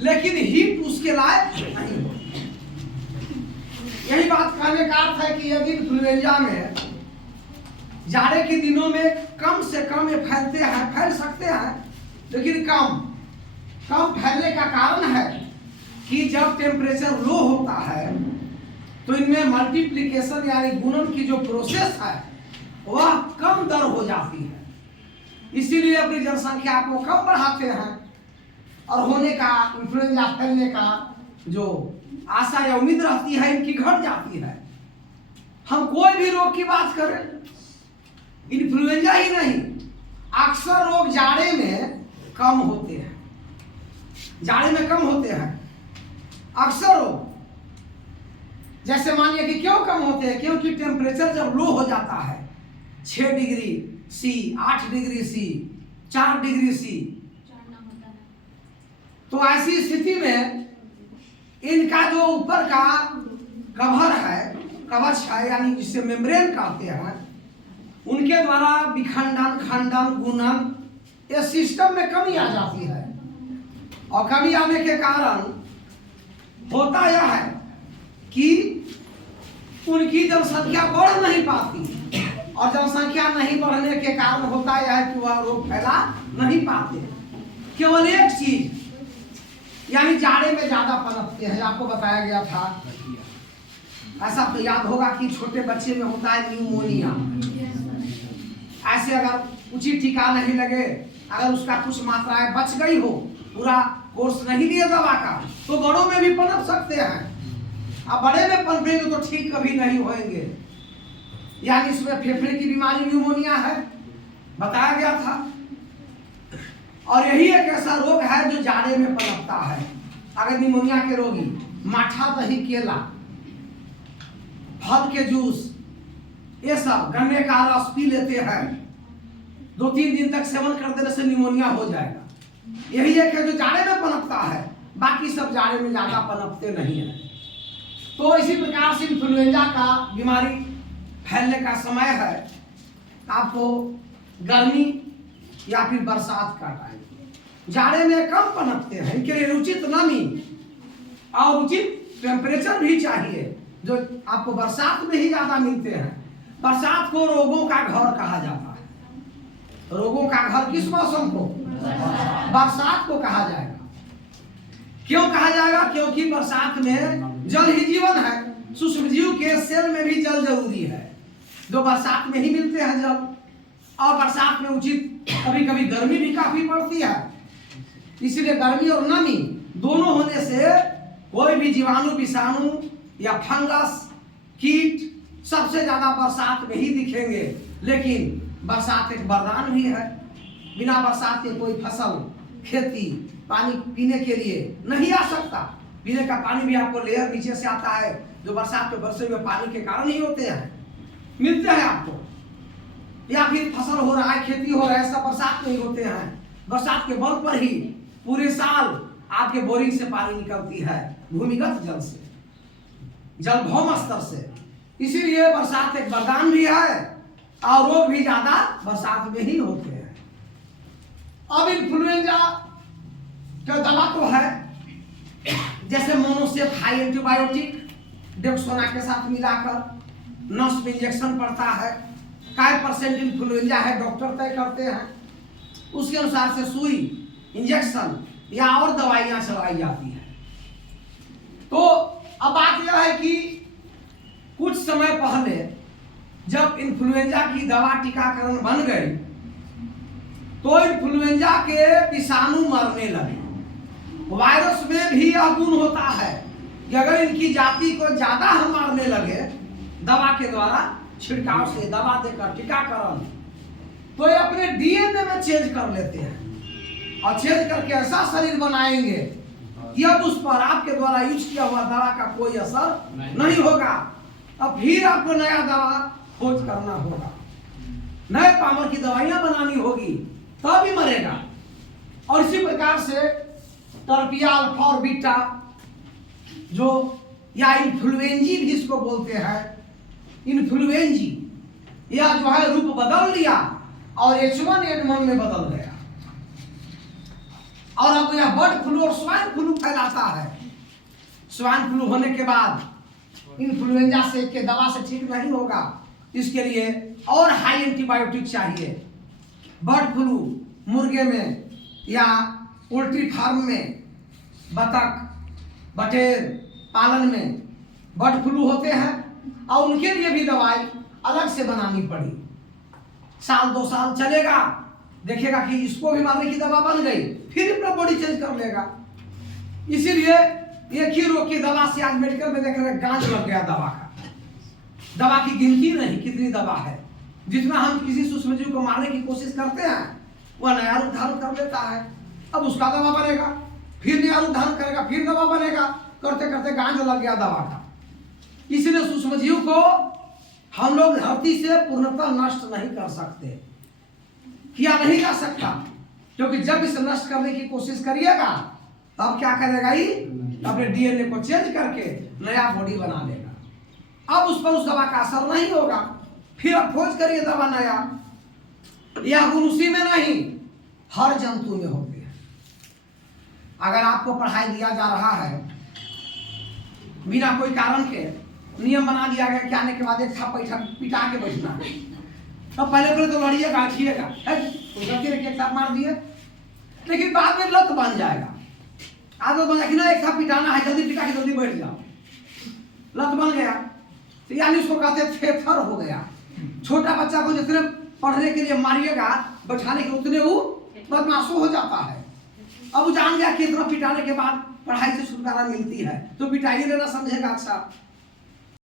लेकिन हीट उसके लायक नहीं हो। यही बात कहने का अर्थ है कि यदि इन्फ्लुएंजा में जाड़े के दिनों में कम से कम ये फैलते हैं, फैल सकते हैं, लेकिन कम फैलने का कारण है कि जब टेम्परेचर लो होता है तो इनमें मल्टीप्लिकेशन यानी गुणन की जो प्रोसेस है वह कम दर हो जाती है। इसीलिए अपनी जनसंख्या को कम बढ़ाते हैं और होने का, इन्फ्लुएंजा फैलने का जो आशा या उम्मीद रहती है इनकी घट जाती है। हम कोई भी रोग की बात करें, इन्फ्लुएंजा ही नहीं, अक्सर रोग जाड़े में कम होते हैं, जाड़े में कम होते हैं अक्सर रोग। जैसे मानिए कि क्यों कम होते हैं, क्योंकि टेम्परेचर जब लो हो जाता है 6 degree C, 8 degree C, 4 degree C, तो ऐसी स्थिति में इनका जो ऊपर का कवर है, कवच है, यानी जिसे मेम्ब्रेन कहते हैं, उनके द्वारा विखंडन, खंडन, गुणन, ये सिस्टम में कमी आ जाती है। और कमी आने के कारण होता यह है कि उनकी जनसंख्या बढ़ नहीं पाती, और जनसंख्या नहीं बढ़ने के कारण होता यह है कि वह रोग फैला नहीं पाते। केवल एक चीज, यानी जाड़े में ज्यादा पनपते हैं। आपको बताया गया था, ऐसा तो याद होगा कि छोटे बच्चे में होता है न्यूमोनिया। ऐसे अगर उचित टीका नहीं लगे, अगर उसका कुछ मात्राएं बच गई हो, पूरा कोर्स नहीं लिया दवा का, तो बड़ों में भी पनप सकते हैं। अब बड़े में पनपेंगे तो ठीक कभी नहीं होंगे। यानी इसमें फेफड़े की बीमारी न्यूमोनिया है, बताया गया था। और यही एक ऐसा रोग है जो जाड़े में पनपता है। अगर निमोनिया के रोगी माठा, दही, केला, फल के जूस, ये सब, गन्ने का रस पी लेते हैं, 2-3 दिन तक सेवन कर देने से निमोनिया हो जाएगा। यही एक है जो जाड़े में पनपता है, बाकी सब जाड़े में ज्यादा पनपते नहीं है। तो इसी प्रकार से इन्फ्लुएंजा का बीमारी फैलने का समय है आपको गर्मी या फिर बरसात का टाइम। जाड़े में कम पनपते हैं, इनके लिए उचित नमी और उचित टेम्परेचर भी चाहिए, जो आपको बरसात में ही ज्यादा मिलते हैं। बरसात को रोगों का घर कहा जाता है। रोगों का घर किस मौसम को? बरसात को कहा जाएगा। क्यों कहा जाएगा? क्योंकि बरसात में जल ही जीवन है। सूक्ष्म जीव के सेल में भी जल जरूरी है, जो बरसात में ही मिलते हैं जल। और बरसात में उचित कभी कभी गर्मी भी काफी पड़ती है, इसलिए गर्मी और नमी दोनों होने से कोई भी जीवाणु, विषाणु या फंगस, कीट सबसे ज्यादा बरसात में ही दिखेंगे। लेकिन बरसात एक वरदान भी है। बिना बरसात के कोई फसल, खेती, पानी पीने के लिए नहीं आ सकता। पीने का पानी भी आपको लेयर नीचे से आता है, जो बरसात में बरसे हुए पानी के कारण ही होते हैं, मिलते हैं आपको। या फिर फसल हो रहा है, खेती हो रहा है, सब बरसात में ही होते हैं। बरसात के बल पर ही पूरे साल आपके बोरिंग से पानी निकलती है, भूमिगत जल से, जल भौम स्तर से। इसीलिए बरसात एक वरदान भी है और रोग भी ज्यादा बरसात में ही होते हैं। अब इन्फ्लुएंजा का दवा तो है, जैसे मोनोसेफ हाई एंटीबायोटिक डेक्सोना के साथ मिलाकर नस में इंजेक्शन पड़ता है। काय % इन्फ्लुएंजा है डॉक्टर तय करते हैं, उसके अनुसार से सुई, इंजेक्शन या और दवाइयां चलाई जाती है। तो अब बात यह है कि कुछ समय पहले जब इन्फ्लुएंजा की दवा टीकाकरण बन गई तो इन्फ्लुएंजा के विषाणु मरने लगे। वायरस में भी यह गुण होता है कि अगर इनकी जाति को ज्यादा हम मारने लगे दवा के द्वारा, छिड़काव से, दवा देकर, टीकाकरण, तो ये अपने डीएनए में चेंज कर लेते हैं और चेंज करके ऐसा शरीर बनाएंगे कि अब उस पर आपके द्वारा यूज किया हुआ दवा का कोई असर नहीं होगा। अब फिर आपको नया दवा खोज करना होगा, नए पावर की दवाइयां बनानी होगी, तब भी मरेगा। और इसी प्रकार से टर्पियाल फॉर बीटा, जो या इन्फ्लुएंजी भी इसको बोलते हैं, इन्फ्लुएंजी, यह जो है रूप बदल लिया और H1N1 में बदल गया। और अब यह बर्ड फ्लू और स्वाइन फ्लू फैलाता है। स्वाइन फ्लू होने के बाद इन्फ्लुएंजा से के दवा से ठीक नहीं होगा, इसके लिए और हाई एंटीबायोटिक चाहिए। बर्ड फ्लू मुर्गे में या पोल्ट्री फार्म में, बतख बटेर पालन में बर्ड फ्लू होते हैं और उनके लिए भी दवाई अलग से बनानी पड़ी। साल 2 साल चलेगा, देखेगा कि इसको भी मारने की दवा बन गई, फिर अपना बॉडी चेंज कर लेगा। इसीलिए एक ही रोग की दवा से आज मेडिकल में देख रहे गांठ लग गया दवा का। दवा की गिनती नहीं कितनी दवा है। जितना हम किसी सूक्ष्मजीव को मारने की कोशिश करते हैं वह नया रूप धारण कर लेता है। अब उसका दवा बनेगा, फिर नया रूप धारण करेगा, फिर दवा बनेगा, करते करते गांठ लग गया दवा का। इसलिए सूक्ष्मजीव को हम लोग धरती से पूर्णतः नष्ट नहीं कर सकते, किया नहीं जा सकता, क्योंकि जब इसे नष्ट करने की कोशिश करिएगा तब क्या करेगा ही अपने डीएनए को चेंज करके नया बॉडी बना लेगा। अब उस पर उस दवा का असर नहीं होगा, फिर अब खोज करिए दवा नया। यह गुण उसी में नहीं हर जंतु में होते हैं। अगर आपको पढ़ाई दिया जा रहा है बिना कोई कारण के, नियम बना दिया गया कि आने के बाद एक था पैसा पिटा के बैठना है, तब पहले तो लड़िएगा अठिएगा, गलती रखिए एक मार दिए, लेकिन बाद में लत बन जाएगा। आदत बन जाएगी ना, एक था पिटाना है, जल्दी पिटा के जल्दी बैठ जाओ, लत बन गया। तो यानी उसको कहते थेथर हो गया। छोटा बच्चा को जितने पढ़ने के लिए मारिएगा बैठाने के उतने वो बदमाशो हो जाता है। अब वो जान गया कि इतना पिटाने के बाद पढ़ाई से छुटकारा मिलती है, तो पिटाई लेना समझेगा अच्छा।